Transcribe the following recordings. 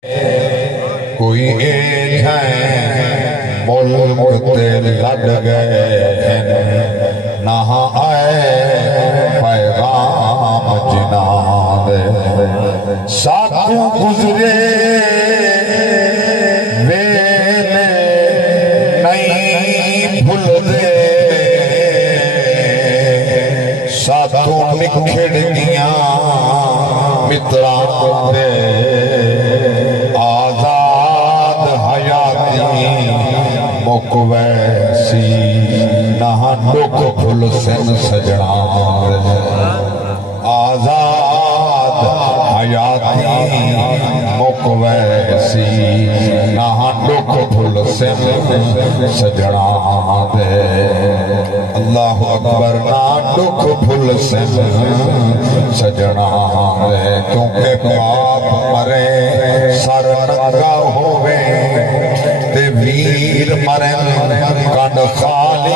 کوئی ایج ہیں ملک تے لڑ گئے نہ آئے پیغام جناں دے ساتھوں گزرے ویلے نہیں بھول دے ساتھوں نکھڑ گیاں متران دے ویسی نہ ڈک پھل سن سجنا آزاد حیاتی مک ویسی نہ ڈک پھل سن سجنا دے اللہ اکبر نہ ڈک پھل سن سجنا دے کیونکہ باپ مرے سر ننگا ہوئے ویر مرن کنڈ خالی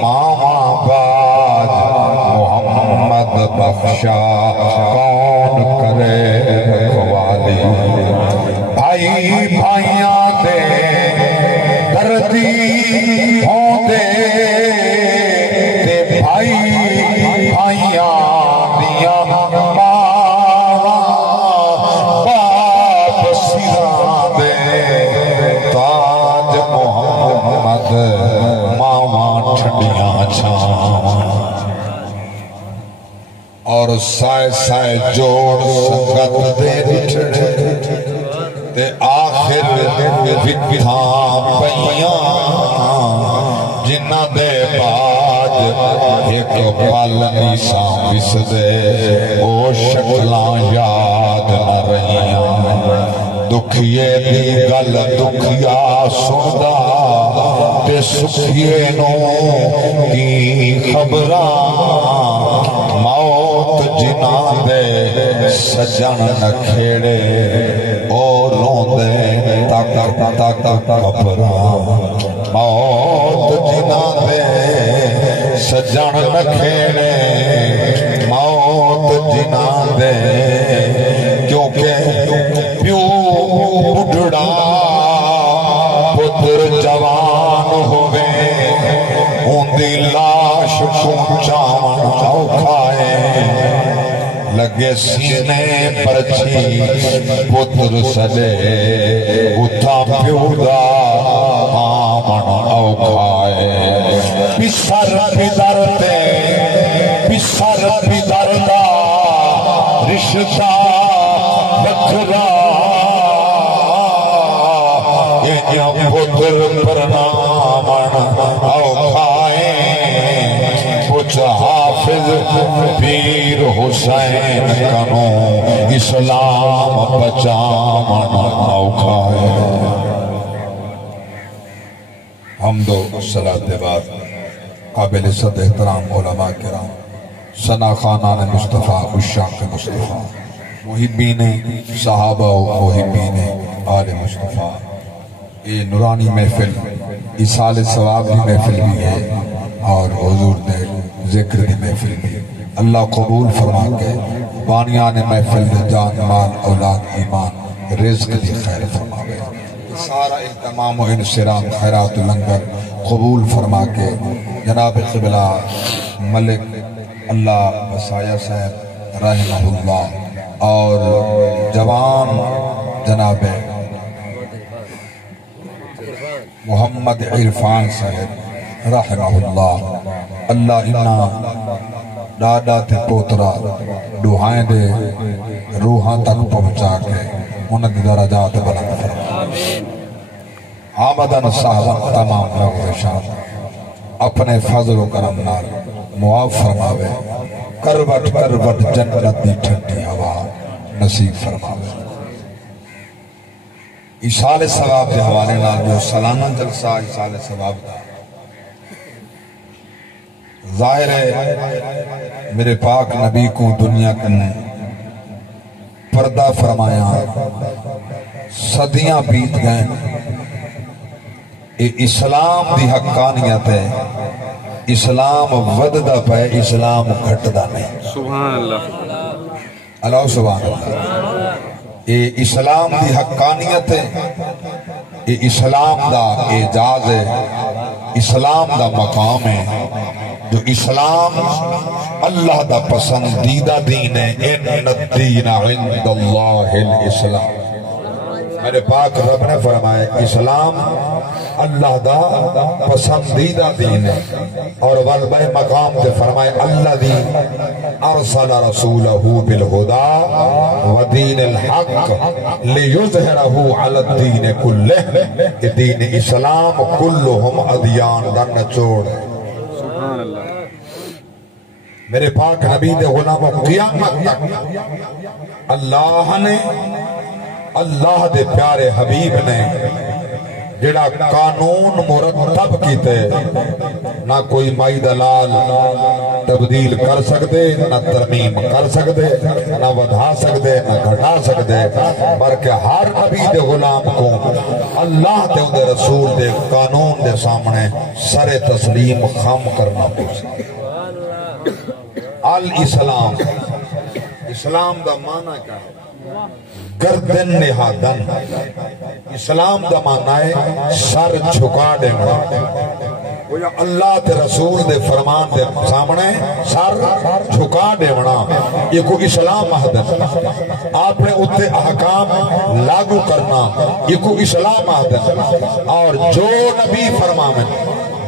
ماما بعد محمد بخشا کون کرے رکھوالی بھائی بھائیاں دے دردی ہوں دے تے بھائی بھائیاں دیا اور سائے سائے جوڑ سنگت دے رٹھڑے تے آخر وکھاں پئیاں جنہ دے باج ایک پل نیساں بس دے وہ شکلاں یاد نہ رہیاں دکھیے دی گل دکھیا سندا تے سکھیے نو کی خبراں موت جناں دے سجن نہ کھیڑے اور روندے تک تک خبراں موت جناں دے سجن نہ کھیڑے موت جناں دے کیونکہ پیو بڑھڑا پتر جوان ہوئے ہوندی لاش پہنچاون اوکھائے لگے سینے پرچھی پتر سجے اتھا پیو دا آمن اوکھائے پسر پدر دے پسر پدر دا رشتہ بکھرا یہ پتر پرنامن اوکھائے کچھ حافظ پیر حسین کنو اسلام بچامن اوکھائے حمد و صلاة بعد قابل صد احترام علماء کرام ثنا خانان مصطفیٰ عشاق مصطفیٰ محبین صحابہ و محبین آل مصطفیٰ یہ نورانی محفل ایصال ثواب کی محفل بھی ہے اور حضور دے ذکر کی محفل بھی اللہ قبول فرما کے بانیان محفل دے جان مال اولاد ایمان رزق دی خیر فرما کے سارا اہتمام و انصرام خیرات لنگر قبول فرما کے جناب قبلہ ملک اللہ وسایہ صاحب رحمہ اللہ اور جوان جناب محمد عرفان صاحب رحمہ اللہ اللہ انہا ڈاڈا تے پوترا ڈوہائیں دے روحاں تک پہنچا کے انہاں درجات بلند فرما آمدن صاحبان تمام لوگ شان اپنے فضل و کرم نال معاف فرماوے کروٹ کروٹ جنت دی ٹھنڈی ہوا نصیب فرماوے ایصال ثواب کے حوالے نال جو سالانہ جلسہ ایصال ثواب دا ظاہر ہے میرے پاک نبی کو دنیا کرنے پردہ فرمایا صدیاں بیت گئے اسلام دی حقانیت ہے اسلام وددہ پہ اسلام گھٹدہ نہیں سبحان اللہ اللہ سبحان اللہ اے اسلام دی حقانیت ہے، اے اسلام دا اعجاز ہے، اسلام دا مقام ہے، جو اسلام اللہ دا پسندیدہ دین ہے۔ ان الدین عند اللہ الاسلام، میرے پاک رب نے فرمایا اسلام اللہ دا پسندیدہ دین ہے، اور والبہ مقام سے فرمائے الذی ارسل رسولہ بالہدا ودین الحق لیظہرہ علی الدین کلہ، کہ دین اسلام کلہم ادیان در نچوڑ ہے۔ سبحان اللہ۔ میرے پاک نبی دے غلاموں قیامت تک اللہ نے، اللہ دے پیارے حبیب نے جڑا قانون مرتب کیتے، نہ کوئی مائی دلال تبدیل کر سکتے، نہ ترمیم کر سکتے، نہ ودھا سکتے، نہ گھٹا سکتے، بلکہ ہر نبی دے غلام کو اللہ دے ان دے رسول دے قانون دے سامنے سر تسلیم خم کرنا پوچھتا۔ الاسلام، اسلام دا معنی کیا ہے؟ گردن نہادن۔ اسلام دا معنی ہے سر جھکا دینا، اللہ تے رسول دے فرمان دے سامنے سر جھکا دینا، یہ کو اسلام ہے۔ آپ نے اتنے احکام لاگو کرنا، یہ کو اسلام ہے۔ اور جو نبی فرماوے،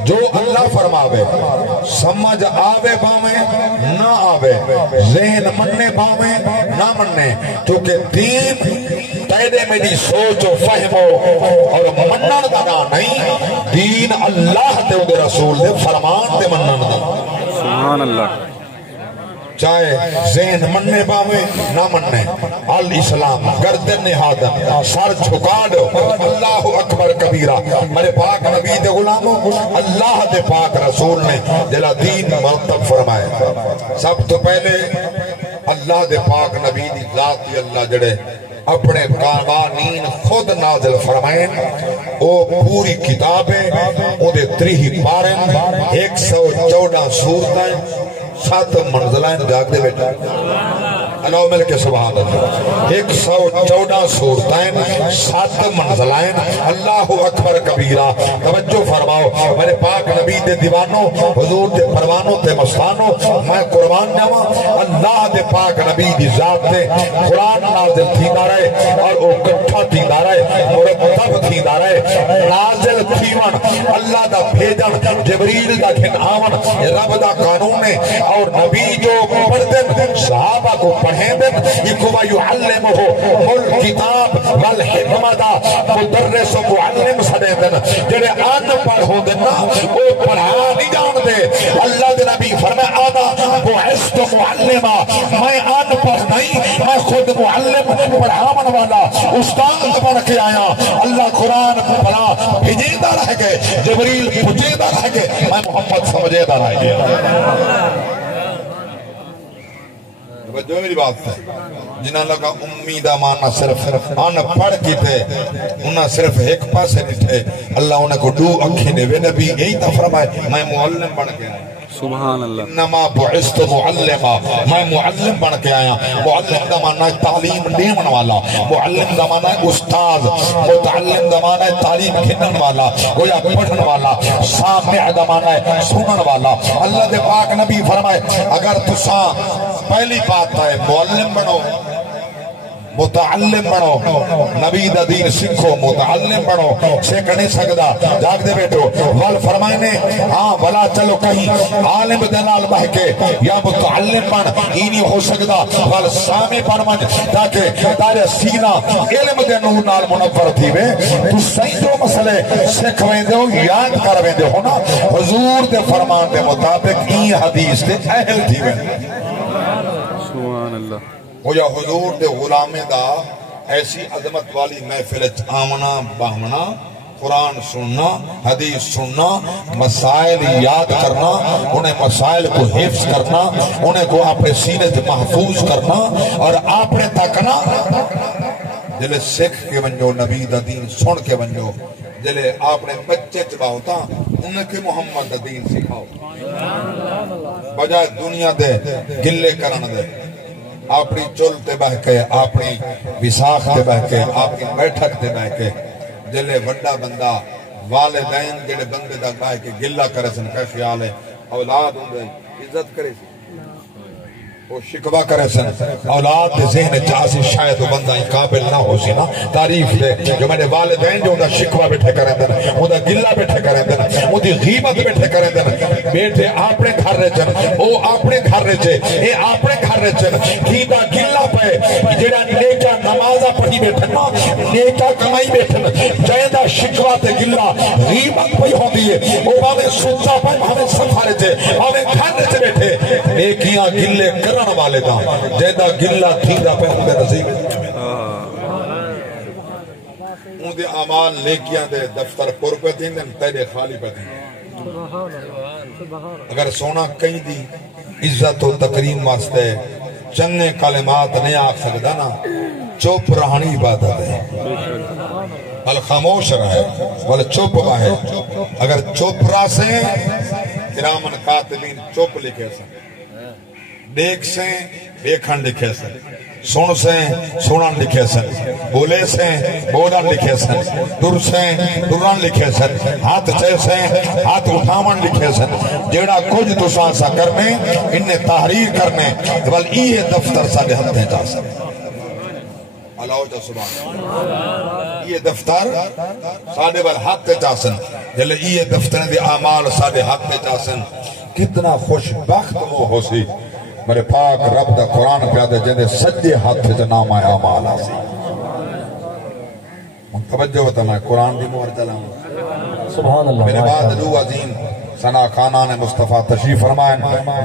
جو اللہ فرماوے، سمجھ آوے باویں نہ آوے، ذہن مننے باویں نہ مننے، تو کہ دین تیرے میری سوچ و فہم اور منن دا نہیں، دین اللہ دے دے رسول دے فرمان دے منن دا۔ سبحان اللہ۔ چاہے ذہن مننے باویں نہ مننے، الاسلام گردن نہادن، سر جھکا دو، اللہ اکبر کبیرہ۔ میرے پاک نبی دے غلاموں، اللہ دے پاک رسول نے جلا دین مرتب فرمائے۔ سب تو پہلے اللہ دے پاک نبی دی ذاتی اللہ جڑے اپنے قوانین خود نازل فرمائیں، وہ پوری کتابیں، وہ دے 3 پاریں، 114 سورتیں، 7 منزلائیں جاگ دے بیٹا، اللہ مل کے سبحان اللہ، 114 سورتیں، 7 منزلائیں، اللہ اکبر کبیرہ۔ توجہ فرماؤ میرے پاک نبی دے دیوانوں، حضور دے پروانوں تے مستانوں، میں قربان جاواں، اللہ دے پاک نبی دی ذات دے قرآن نازل تھیندا رہے، اور او کٹھا تھیندا رہے، مرتب تھیندا رہے، نازل تھیون، اللہ دا بھیجن، جبریل دا گھن آون، رب دا قانون ہے، اور نبی جو پڑھتے صحابہ کو پڑھیں دن، یکوہ یعلمہ الکتاب والحکمت، مدرس و معلم سڑے دن، جنہیں آن پڑھ ہوں دن وہ پڑھا نہیں جان دے۔ اللہ دے نبی فرمائے آنا بعثت معلمہ، میں آن پڑھ نہیں، میں خود معلم پڑھامن والا استاد بن کے آیا۔ اللہ قرآن پڑھا بھیجیدہ رہ گئے، جبریل پجیدہ رہ گئے، میں محمد سمجھیدہ رہ گیا۔ جو میری بات ہے جنہاں لگا امیدہ مانا صرف آنا پڑھ کی تھے، انہاں صرف ایک پاسے نٹھے، اللہ انہیں کو 2 اکھی نے وے نبی یہی تا فرمائے میں معلم بن کے آیا۔ سبحان اللہ۔ انما بعثت معلمہ، میں معلم بن کے آیا۔ معلم دا معنی ہے تعلیم دیون والا، معلم دا معنی ہے استاد، متعلم دا معنی ہے تعلیم گھنن والا، گویا پڑھن والا، سامع دا معنی ہے سنن والا۔ اللہ دے پاک نبی فرمائے اگر تساں پہلی بات ہے معلم بنو، متعلم بنو، نبی دا دین سکھو، متعلم بنو، سیکھ نہیں سکدا جاگ دے بیٹو۔ وال فرمائنے ہاں ولا چلو کہیں عالم دلال بہکے یا متعلم بن ہی نہیں ہو سکدا، وال سامع بن من تاکہ تارے سینہ علم دے نور نال منور تھی وے، تو صحیح جو مسئلے سکھ ویندے ہو یاد کر ویندے ہو نا، حضور دے فرمان دے مطابق این حدیث دے اہل تھی وے۔ سبحان اللہ۔ وہ یا حضور دے غلامے دا ایسی عظمت والی محفل آمنا باہمنا، قرآن سننا، حدیث سننا، مسائل یاد کرنا، انہیں مسائل کو حفظ کرنا، انہیں کو اپنے سینے سے محفوظ کرنا، اور اپنے تکنا جلے سکھ کے ونجو، نبی دا دین سن کے ونجو، جلے اپنے بچے چبا ہوتا انہیں کہ محمد دا دین سکھاؤ، بجائے دنیا دے گلے کرن دے۔ اپنی چل تے بہ کے اپنی وساخ تے بہ کے اپنی بیٹھک تے بہ کے جلے وڈا بندہ والدین جڑے بندے دا بہ کے گلہ کرے سن کا خیال ہے اولاد ہوندے عزت کرے سن وہ شکوہ کرے سن اولاد دے ذہن چاہسی شاید وہ بندہ قابل نہ ہو سی نا تعریف دے جو میں نے والدین جو انہا شکوہ بیٹھے کریں دن انہا گلہ بیٹھے کریں دن انہی غیبت بیٹھے کریں دن بیٹھے آپنے گھر رہے چن او آپنے گھر رہے چے اے آپنے گھر رہے چن غیبہ گلہ پہ جیڑا نیکا نمازہ پڑھی بیٹھن نیکا کمائی بیٹھن جائدہ شکوہ تے گلہ غیبت پہ ہوں دیئے او باوے سوچا پہ باوے سفارے چے باوے گھر رہے چے بیٹھے نیکیاں گلے کر والے دا جیدہ گلہ تھیدہ پہ ہوں دے نصیب ہوں دے اعمال لیکیاں دے دفتر پر پہ دیں دے تیرے خالی پہ دیں اگر سونا کہیں دی عزت و تکریم واسطے چنگے کلمات نہیں آکھ سکتا نا چوپ رہانی عبادت ہے بل خاموش رہے بل چوپ رہے اگر چوپ رہا سے کرامن قاتلین چوپ لکھے سے دیکھ سے دیکھن لکھے سن سن سے سنن لکھے سن بولے سے بولن لکھے سن در سے درن لکھے سن ہاتھ چے سے ہاتھ اٹھاون لکھے سن جیڑا کچھ تساں سا کرنے انہیں تحریر کرنے بل یہ دفتر ساڑے ہتھیں جا سن اللہ جا سبحان یہ دفتر ساڑے بل ہتھیں جا سن جلے یہ دفتر دی اعمال ساڑے ہتھیں جا سن کتنا خوش بخت وہ ہو سی میرے پاک رب دا قرآن پیادے جندے سجے ہاتھ سے نام آیا مال آسی توجہ ہوتا میں قرآن دی مہر چلاؤں سبحان اللہ میرے بعد دو عظیم ثنا خانان مصطفیٰ تشریف فرمائیں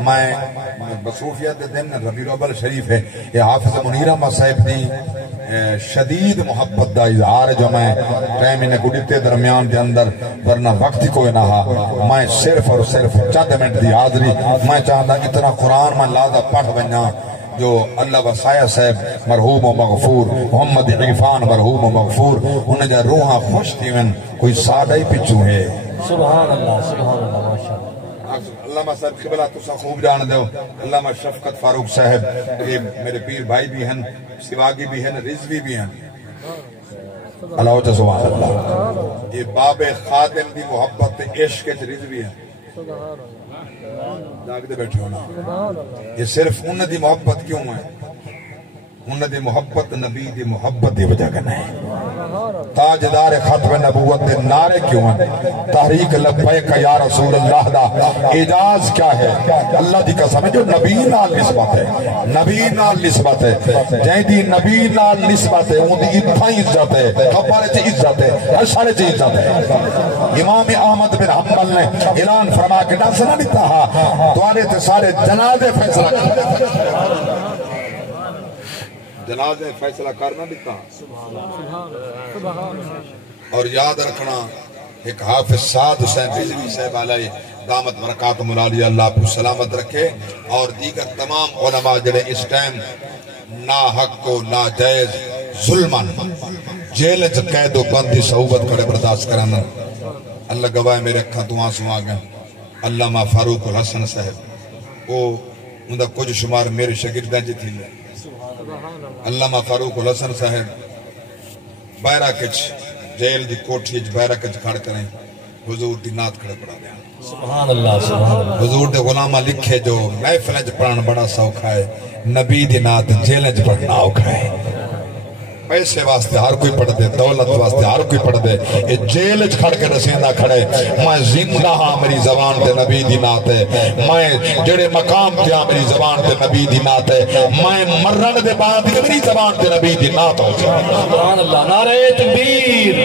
میں بصوفیت دن ربیع الاول شریف ہے یہ حافظ منیر احمد صاحب دی شدید محبت دا اظہار جو میں ٹائم انہیں گڑتے درمیان دے اندر ورنہ وقت کوئی نہ میں صرف اور صرف چند منٹ دی حاضری میں چاہتا اتنا قرآن میں لازہ پڑھ بنیا جو اللہ وسایہ صاحب مرحوم و مغفور محمد عرفان مرحوم و مغفور انہیں جا روحاں خوش تھی من کوئی سادہ ہی پچھو ہے سبحان اللہ ماشاءاللہ علامہ صاحب قبلہ تسا خوب جان دے ہو علامہ شفقت فاروق صاحب یہ میرے پیر بھائی بھی ہیں سواگی بھی ہیں رضوی بھی ہیں اللہ جا سبحان اللہ یہ باب خادم دی محبت عشق کے رضوی ہیں جاگ دے بیٹھے ہونا یہ صرف انہ دی محبت کیوں ہے انہ دی محبت نبی دی محبت دی وجہ کرنا ہے تاجدار ختم نبوت دے نعرے کیوں ہیں تحریک لبیک یا رسول اللہ دا اعجاز کیا ہے اللہ دی قسم ہے جو نبی نال نسبت ہے نبی نال نسبت ہے جائیں دی نبی نال نسبت ہے ان دی اتھائی عزت ہے کپارے چی عزت ہے ہر سارے چی عزت ہے امام احمد بن حنبل نے اعلان فرما کے ناسنا نہیں تھا دوارے تے سارے جنازے فیصلہ کرتے جنازے فیصلہ کرنا دیتا اور یاد رکھنا ایک حافظ سعد حسین رضوی صاحب علیہ دامت برکات ملالی اللہ پر سلامت رکھے اور دیگر تمام علماء جڑے اس ٹائم ناحق کو ناجائز ظلمن جیل قید و بندی صحوبت کھڑے برداشت کرنا اللہ گواہ میرے اکھاں تو آنسو آگئے علامہ فاروق الحسن صاحب وہ اندھا کچھ شمار میرے شاگرداں جی تھی علامہ فاروق الحسن صاحب بائرہ کچھ جیل دی کوٹھی بائرہ کچھ کھڑ کریں حضور دی نات کھڑے پڑھا دیا سبحان اللہ حضور دے غلامہ لکھے جو محفلیں پڑھنا بڑا سوکھا ہے نبی دی نات جیلیں پڑھنا اوکھا ہے پیسے واسطے ہر کوئی پڑھ دے دولت واسطے ہر کوئی پڑھ دے یہ جیل کھڑ کے رسیندہ کھڑے میں زندہ ہاں میری زبان تے نبی دی نات ہے میں جڑے مقام تیا میری زبان تے نبی دی نات ہے میں مرن دے بعد میری زبان تے نبی دی نات ہو سبحان اللہ نعرہ تکبیر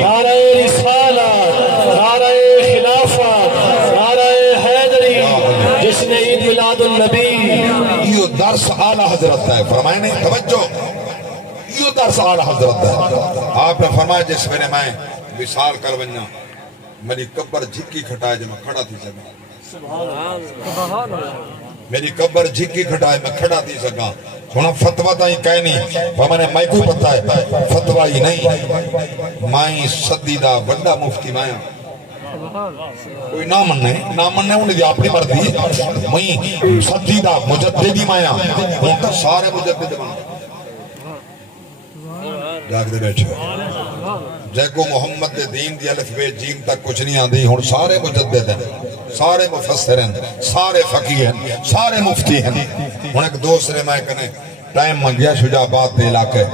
نعرہ رسالت نعرہ خلافت نعرہ حیدری جس نے عید میلاد النبی یہ درس اعلی حضرت ہے فرمائے نہیں توجہ یہ درس اعلی حضرت ہے آپ نے فرمایا جس میں نے میں مثال کر بنیا میری قبر جھکی کھٹائے جو میں کھڑا تھی سکا میری قبر جھکی کھٹائے میں کھڑا تھی سکا سونا فتوہ تا ہی کہہ نہیں وہ میں نے میں کوئی پتہ ہے فتوہ ہی نہیں مائیں صدی دا بڑا مفتی مائیں کوئی نہ مننے انہیں دی اپنی مرضی میں سچی دا مجددی مایا ہوں تو سارے مجدد بنا جاگ دے بیٹھے جے کو محمد دے دین دی الف بے جیم تک کچھ نہیں آندی ہوں سارے مجدد ہیں سارے مفسر ہیں سارے فقیہ ہیں سارے مفتی ہیں ہوں ایک دوسرے میں کہنے ٹائم منگیا شجاع آباد دے علاقے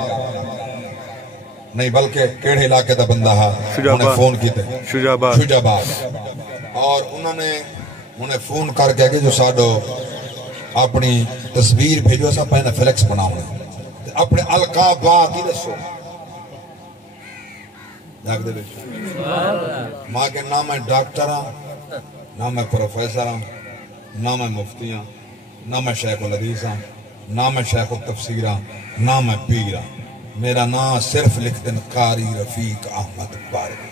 نہیں بلکہ کیڑے علاقے دا بندہ ہے انہیں فون کی تھے شجاع آباد اور انہیں فون کر کے جو ساڑھو اپنی تصویر بھیجو ایسا پہنے فلیکس بناؤں اپنے القاب بات ہی دسو جاگ دے بیٹھے ماں کے نام ہے ڈاکٹر ہاں نام ہے پروفیسر ہاں نام ہے مفتی ہاں نام ہے شیخ الحدیث ہاں نام ہے شیخ التفسیر ہاں نام ہے پیر ہاں میرا نام صرف لکھ دن قاری رفیق احمد بارگی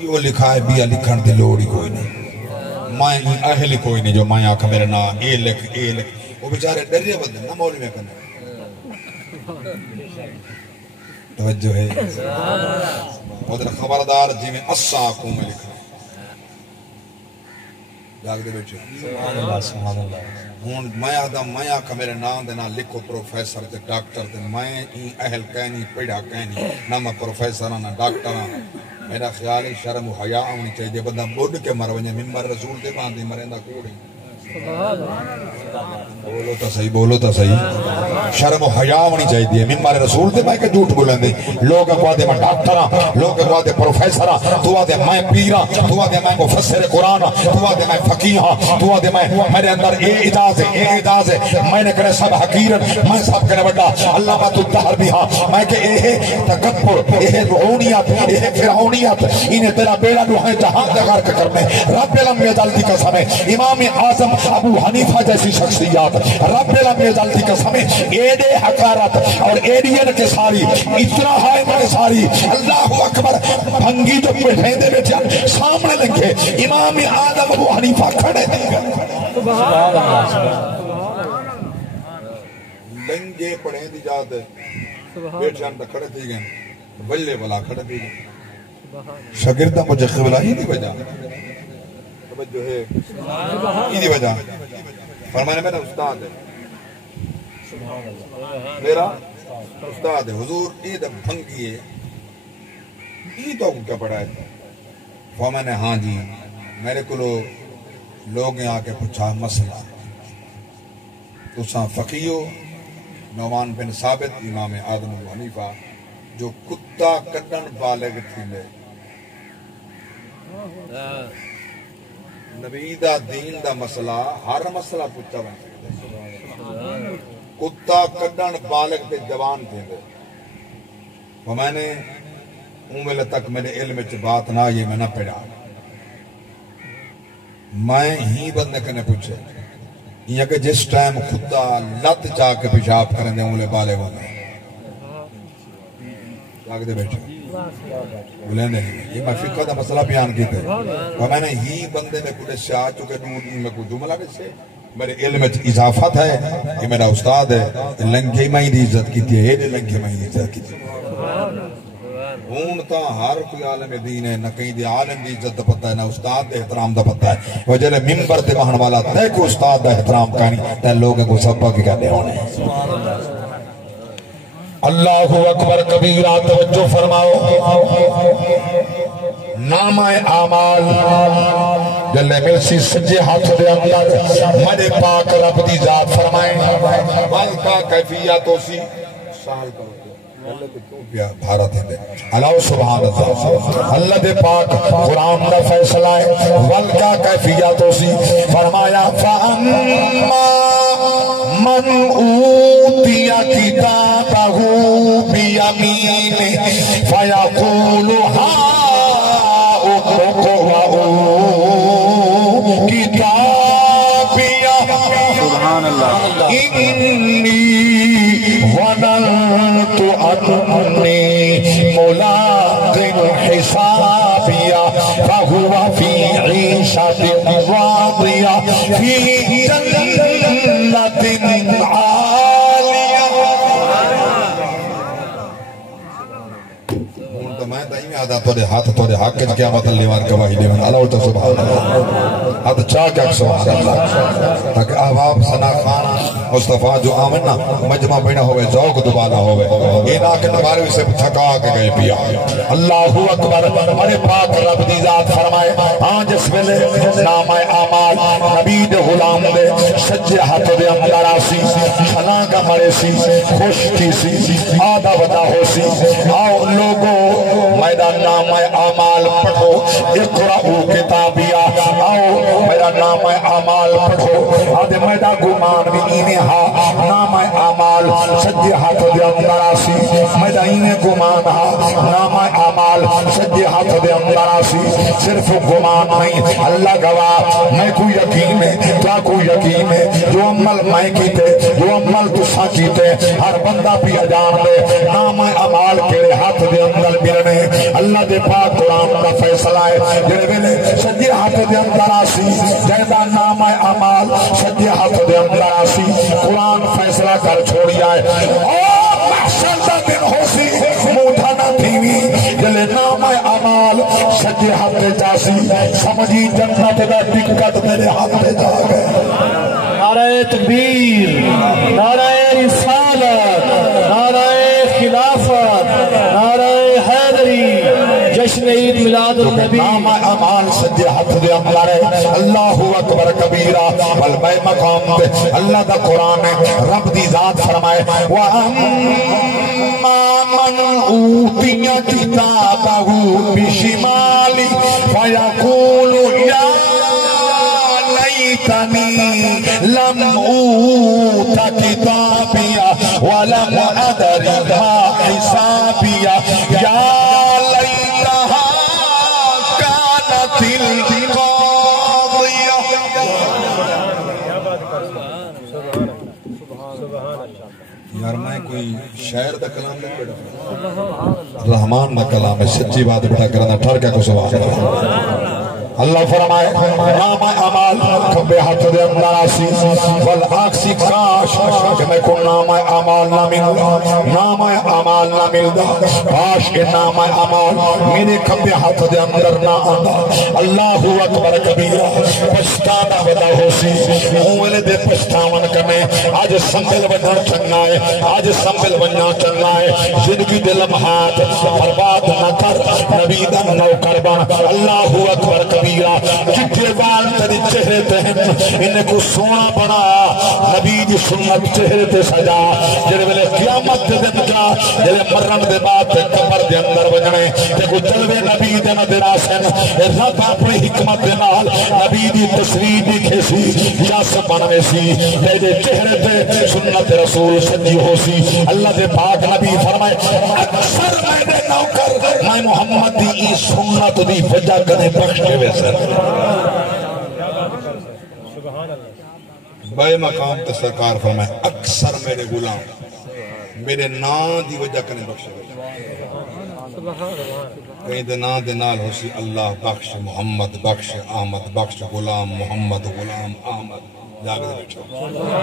یہ لکھا ہے بیا لکھن دی لوڑی کوئی نہیں مائیں اہل کوئی نہیں جو مائیں آکھا میرا نام اے لکھ وہ بیچارے ڈرے بدن نہ مولی میں کرنے توجہ ہے وہ در خبردار جی میں اسا آنکھوں میں لکھا جاگ دے بیٹھے سبحان اللہ ہون میں آدم میں آکھا میرے نام دینا لکھو پروفیسر تے ڈاکٹر تے میں اہل کہنی پیڑا کہنی نہ میں پروفیسر نہ ڈاکٹر میرا خیال ہے شرم و حیاء ہونی چاہیے بندہ بڑھ کے مرونجے ممبر رسول دے باندھی مرندہ کوڑی بولو تا صحیح شرم و حیاء ہونی چاہیے ممبر رسول دے میں کہ جھوٹ بولیں دے لوگ کو آدھے میں ڈاکٹر ہاں لوگ کو آدھے پروفیسر ہاں تو آدھے میں پیر ہاں تو آدھے میں مفسر قرآن ہاں تو آدھے میں فقیہ ہاں تو آدھے میں میرے اندر اے اجاز ہے میں نے کرے سب حقیرت میں سب کرے بڑا علامت الدہر بھی ہاں میں کہ اے تکبر اے رعونیت اے فرعونیت انہیں تیرا بیڑا نوحے جہاں دے غرق کرنے رب علم میں جلدی قسم ہے امام اعظم ابو حنیفہ جیسی شخصیات رب علم میں جلدی قسم ہے ایڈے حقارت اور ایڈین کے ساری اتنا ہائے میں ساری اللہ اکبر بھنگی جو بیٹھے دے بیٹھے سامنے لنگے امام اعظم ابو حنیفہ کھڑے دے لنگے پڑھیں دی جاتے بیٹھے ہم کھڑے تھی گئے بلے والا کھڑے تھی گئے شاگردہ مجھے قبلہ ہی نہیں بجا جو ہے یہ دی وجہ فرمانے میرا استاد ہے میرا استاد ہے حضور عید بھنگی ہے یہ تو کیا پڑھا ہے فرمانے ہاں جی میرے کو لوگ یہاں کے پوچھا مسئلہ تو ساں فقیو نعمان بن ثابت امام آدم ابو حنیفہ جو کتا کٹن بالغ تھی لے نبی دا دین دا مسئلہ ہر مسئلہ پوچھا بن سکتے کتا کڈن بالغ تے جوان تھے وہ میں نے ویلے تک میرے علم چ بات نہ یہ میں نہ پڑھا میں ہی بندے کنے پوچھے یہ کہ جس ٹائم کتا لت چاہ کے پیشاب کریں دے انگلے بالغ ہونے جاگ دے بیٹھے بولیں دے یہ میں فقہ دا مسئلہ بیان کی تھے اور میں نے ہی بندے میں کچھ سے آ چکے میں کوئی جملہ بھی سے میرے علم اضافت ہے یہ میرا استاد ہے لنگے میں ہی عزت کی تھی ہے لنگے میں ہی عزت کی تھی ہون تا ہر کوئی عالم دین ہے نہ کہیں دی عالم دی عزت دا پتہ ہے نہ استاد دے احترام دا پتہ ہے وجہ لے ممبر تے بہن والا تے کو استاد دا احترام کہنی تے لوگوں کو سبا کی کہنے ہونے اللہ اکبر کبیرہ توجہ فرماؤ نام اعمال جلے ملسی سجے ہاتھ دے اندر مدے پاک رب دی ذات فرمائیں بل کا کیفیت اسی سال کا بھارت ہے اللہ سبحان اللہ اللہ دے پاک قرآن دا فیصلہ ہے ول کا کیفیت اسی فرمایا فَأَمَّا مَنْ أُوتِيَ كِتَابَهُ بِيَمِينِهِ فَيَقُولُ هَاؤُمُ اقْرَءُوا كِتَابِيَهْ سبحان اللہ إِنِّي ظَنَنْتُ أَنِّي مُلَاقٍ حِسَابِيَهْ فَهُوَ فِي عِيشَةٍ رَاضِيَةٍ فِي جَنَّةٍ عَالِيَةٍ ہوں تو میں تھی آدھا توڑے ہاتھ توڑے حق کے قیامت لیوان گواہی لیوان اللہ تو سبحان اللہ ہاتھ چاہ کیا سبحان اللہ تاکہ احباب ثنا خانہ مصطفیٰ جو آمنا مجمع بینا ہوئے ذوق دوبالا ہوئے یہ ناکن بارے سے تھکا کے گئے پیا اللہ اکبر بڑے پاک رب دی ذات فرمائے آج اس ویلے نام اعمال نبی دے غلام دے سجے ہاتھ دے اندر آسی خلا کا مرے سی خوش تھی سی آدھا ودا ہو سی آؤ لوگوں میرا نام اعمال پڑھو اقرأو کتابیا آؤ میرا نام اعمال پڑھو آدھے میرا گمان بھی انہیں ہاں نام اعمال سجے ہاتھ دے اندر آسی میرا انہیں گمان ہاں نام اعمال سجے ہاتھ دے اندر آسی صرف گمان نہیں اللہ گواہ میں کوئی یقین ہے کیا کوئی یقین ہے جو عمل میں کیتے جو عمل تسا کیتے ہر بندہ بھی اجان دے نام اعمال کے ہاتھ دے اندر ملنے اللہ دے پاک قرآن کا فیصلہ ہے جڑے ویلے سجے ہاتھ دے اندر آسی جیدہ نام اعمال سجے ہاتھ دے اندر آسی قرآن فیصلہ کر چھوڑیا ہے اور محشر دا دن ہو سی موٹھا نہ تھینی جلے نام اعمال سجے ہاتھ دے جاسی سمجھی جنت دا ٹکٹ میرے ہاتھ دے جا گئے نعرہ تکبیر نعرہ رسالت نعرہ خلافت نعرہ حیدری جشن عید میلاد النبی نام اعمال سجے ہاتھ دے اندر ہے اللہ اکبر کبیرہ والبے مقام دے اللہ دا قرآن ہے رب دی ذات فرمائے وَأَمَّا مَنْ أُوتِيَ كِتَابَهُ بِشِمَالِهِ فَيَقُولُ يَا لَيْتَنِي لَمْ أُوتَ كِتَابِيَهْ وَلَمْ أَدْرِ مَا حِسَابِيَهْ يَا لَيْتَهَا كَانَتِ الْقَاضِيَةَ یار میں کوئی شاعر دا کلام نہیں پڑھا رحمان دا کلام ہے سچی بات بٹھا کرنا ٹھر کیا کو سبحان اللہ اللہ فرمائے نام اعمال کھبے ہاتھ دے اندر آسی والآکسی کاش کہ میں کو نام اعمال نہ ملدا نام اعمال نہ ملدا کاش کہ نام اعمال میرے کھبے ہاتھ دے اندر نہ آندا اللہ اکبر کبیرہ پچھتانا بدا ہو سی اولے دے پچھتاون کنے آج سنبھل بننا چننا ہے آج سنبھل بننا چننا ہے زندگی دے لمحات برباد نہ کر نبی دا نوکر بن اللہ اکبر کبیرہ چٹھے وال تیرے چہرے تے ہیں انہیں کو سونا بنا نبی دی سنت چہرے تے سجا جڑے ویلے قیامت دے دن جا جڑے مرن دے بعد تے قبر دے اندر وجنے تے کو جلوے نبی دے نظر آسن رب اپنی حکمت دے نال نبی دی تصویر دکھے سی یا سب بنوے سی تے چہرے تے سنت رسول سجی ہو سی اللہ دے پاک نبی فرمائے اکثر میں نوکر میں محمد دی سنت دی وجہ کنے بخشے وے بے مقام تے سرکار فرمائے اکثر میرے غلام میرے نام دی وجہ کنے بخشے کہیں دے نام دے نال ہو سی اللہ بخش محمد بخش احمد بخش غلام محمد غلام احمد جاگ دے بیٹھو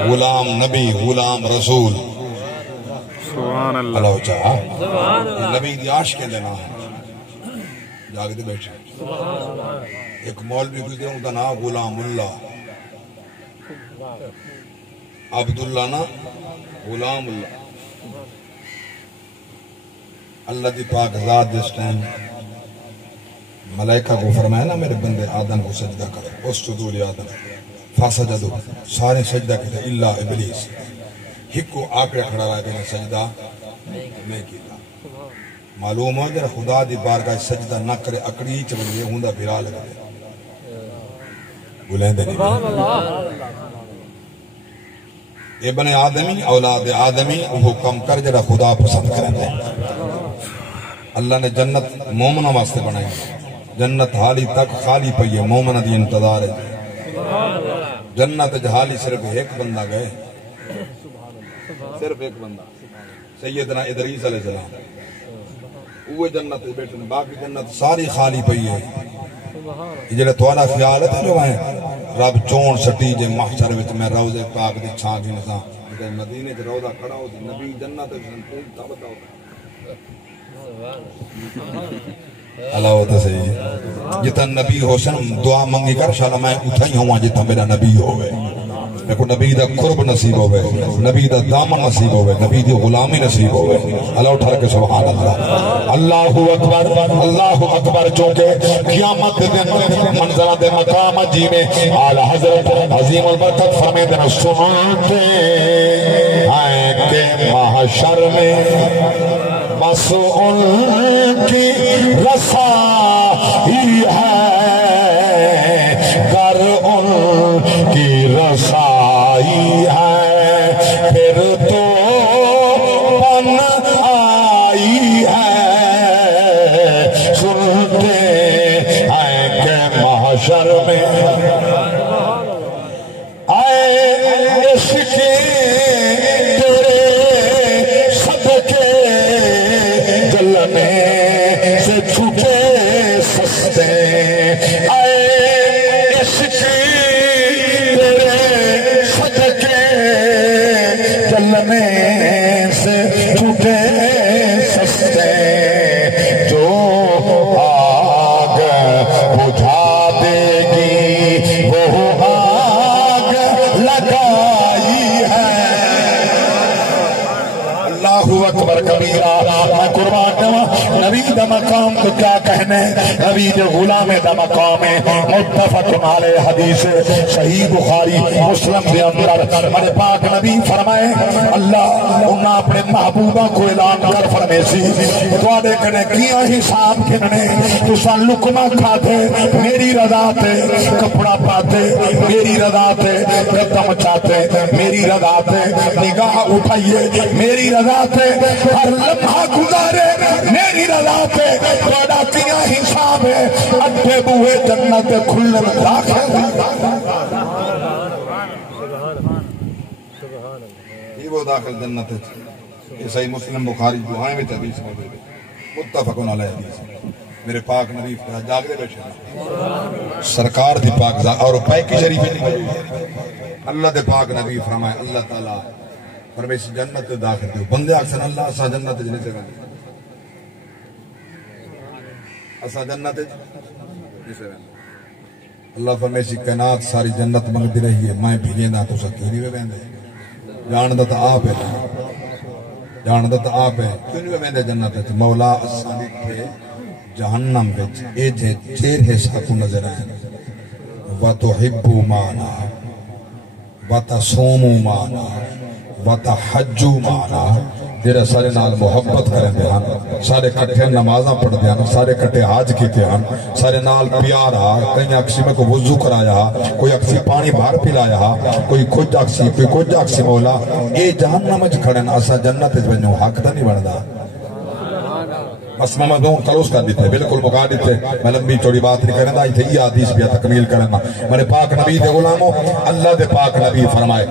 غلام نبی غلام رسول سبحان اللہ اللہ چاہا نبی دی عاشق دے نام جاگ دے بیٹھو ایک مولوی گزرے ان کا نام غلام اللہ عبداللہ نا غلام اللہ اللہ دی پاک ذات جس ٹائم ملائکہ کو فرمایا نا میرے بندے آدم کو سجدہ کرے اس سجود آدم فاسجدو سارے سجدہ کہتے اللہ ابلیس ہک کو آکڑے کھڑا رہا کہ سجدہ میں کیتا معلوم ہو جرا خدا دی بارگاہ سجدہ نہ کرے اکڑی چلے ہوندا پھرا لگا بلند نہیں ابن آدمی اولاد آدمی وہ کم کر جڑا خدا پسند کرنے اللہ نے جنت مومنوں واسطے بنائی جنت حالی تک خالی پئی ہے مومن دی انتظار ہے جنت حالی صرف ایک بندہ گئے صرف ایک بندہ سیدنا ادریس علیہ السلام وہ جنت بیٹھے باقی جنت ساری خالی پئی ہے جڑے توالا خیال ہے جو ہیں رب چون سٹی جے محشر وچ میں روزے پاک دی چھاں گھن سا مدینے وچ روزہ کھڑا ہو نبی جنت وچ تا بتاؤ اللہ ہوتا صحیح جتا نبی حسن دعا منگی کر شاءاللہ میں اتھا ہی ہوں جتا میرا نبی ہوئے میں کو نبی دا قرب نصیب ہوئے نبی دا دامن نصیب ہوئے نبی دی غلامی نصیب ہوئے اللہ اٹھا کے سبحان اللہ اللہ اکبر چونکہ قیامت دن منظرہ دے مقام جی میں اعلی حضرت عظیم البرکت فرمے دن سنتے آئیں کہ محشر میں بس ان کی رسائی ہے گر ان کی رسائی ہے پھر تو بن آئی ہے سنتے ہیں کہ محشر میں آئے عشق تیرے صدقے جلنے سے چھوٹے سستے آئے عشق تیرے صدقے جلنے سے چھوٹے سستے جو آگ بجھا دے گی وہ آگ لگائی ہے اللہ اکبر کبیرہ میں قربان دوں نبی دا مقام کو کیا کہنے نبی دا غلام دا مقام ہے متفق علیہ حدیث صحیح بخاری مسلم دے اندر میرے پاک نبی فرمائے اللہ انہاں اپنے محبوبہ کو اعلان کر فرمے سی توڑے کنے کیا حساب کھننے تو سان لکمہ کھاتے میری رضا تے کپڑا پاتے میری رضا تے قدم چاہتے میری رضا تے نگاہ اٹھائیے میری رضا تے ہر لمحہ گزارے میری رضا تے توڑا کیا حساب ہے اٹھے بوئے جنت کھلنے میں داخل یہ وہ داخل جنت ہے یہ صحیح مسلم بخاری دعائیں میں حدیث موجود ہے متفقن علیہ حدیث میرے پاک نبی جاگ دے بیٹھے سرکار دی پاک اور پائی کی شریف اللہ دے پاک نبی فرمائے اللہ تعالیٰ فرمائے اس جنت داخل دے بندے اکثر اللہ اسا جنت جنے سے گئے اسا جنت جنے سے گئے اللہ فرمائے اسی کائنات ساری جنت منگتی رہی ہے میں بھیجے نہ تو سکیری میں بیندے جاندت آپ ہے جاندت آپ ہے کیوں نہیں بیندے جنت ہے مولا اسانی تھے جہنم بچ اے جے چیر حصہ کو نظر آئے وَتُحِبُّ مَعْنَا وَتَصُومُ مَعْنَا وَتَحَجُّ مَعْنَا جیرے سارے نال محبت کریں دے ہن سارے کٹھے نمازاں پڑھ دے ہن سارے کٹھے حاج کیتے ہن سارے نال پیار ہا کہیں اکسی میں کو وضو کرایا ہا کوئی اکسی پانی بھار پلایا ہا کوئی کچھ اکسی کوئی کچھ اکسی مولا اے جہنم وچ کھڑن اسا جنت وچ ونجو حق تے نہیں بندا بس میں دوں کلوز کر دیتے بالکل مکا دیتے میں لمبی چوڑی بات نہیں کرنا تھا یہ حدیث بھی تکمیل کرنا میرے پاک نبی دے غلاموں اللہ دے پاک نبی فرمائے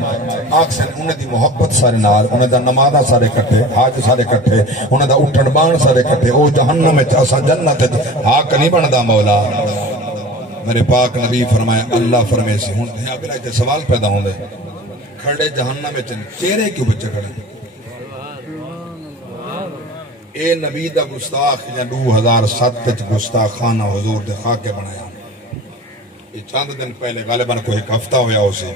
آگ سے انہیں دی محبت سارے نال انہیں دا نمازہ سارے کٹھے حاج سارے کٹھے انہیں دا اٹھن بان سارے کٹھے او جہنم میں اسا جنت حق نہیں بندا مولا میرے پاک نبی فرمائے اللہ فرمائے سے ہوں یہاں پہ رہتے سوال پیدا ہوں دے کھڑے جہنم میں چہرے کیوں بچے کھڑے اے نبی دا گستاخ یا 2007 گستاخ خانہ حضور دے خاکے بنایا یہ چاند دن پہلے غالباً کوئی ایک ہفتہ ہویا اسے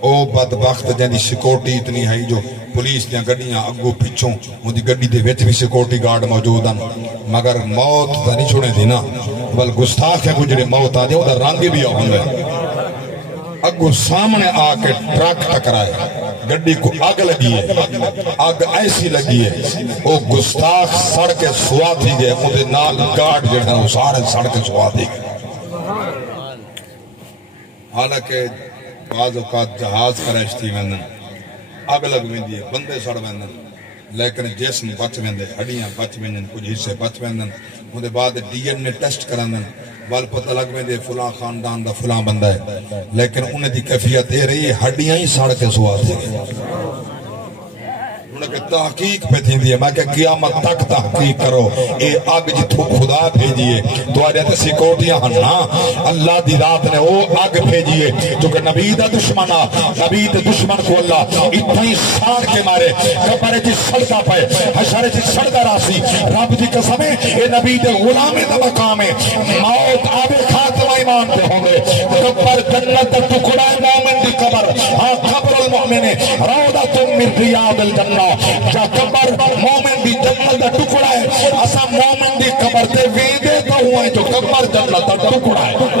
او بدبخت جنی سیکورٹی اتنی ہے جو پولیس دیاں گڑیاں اگو پچھوں ان دی گڑی دے ویچ بھی سیکورٹی گارڈ موجود ہیں مگر موت دا نہیں چھوڑے دی نا بل گستاخ ہے گجرے موت آ دے وہ دا رنگ بھی آؤں گے اگو سامنے آ کے ٹرک ٹکرائے گڑی کو آگ لگی ہے آگ ایسی لگی ہے وہ گستاخ سڑ کے سوا تھی گئے مجھے نال گارڈ جڑنا وہ سارے سڑ کے سوا تھی گئے حالانکہ بعض اوقات جہاز کریش تھی ویندن آگ لگ ویندی ہے بندے سڑ ویندن لیکن جسم بچ ویندے ہڈیاں بچ ویندن کچھ حصے بچ ویندن مجھے بعد ڈی این اے ٹیسٹ کراندن وال پتہ لگ ویندے فلاں خاندان دا فلاں بندہ ہے لیکن انہیں دی کیفیت دے رہی ہڈیاں ہی سڑ کے سوا تھی انہوں نے تحقیق پہ تھی دیئے میں کہ قیامت تک تحقیق کرو اے آگ جتھو خدا بھیجئے تو آج ایتے سیکورٹیاں ہننا اللہ دی رات نے وہ آگ بھیجئے جو کہ نبی دا دشمنا نبی دا دشمن کو اللہ اتنی سان کے مارے کپارے جی سڑکا پہ حشارے جی سڑکا راسی رب جی قسمیں اے نبی دے غلام دا مقام ہے موت آب خاتمہ ایمان پہ ہوں گے کپر جنت ٹکڑا مومن دی قبر ہاں قبر المؤمن روضۃ من ریاض الجنہ جا قبر مومن دی جنت دا ٹکڑا ہے اسا مومن دی قبر تے ویندے تو ہوئے جو قبر جنت دا ٹکڑا ہے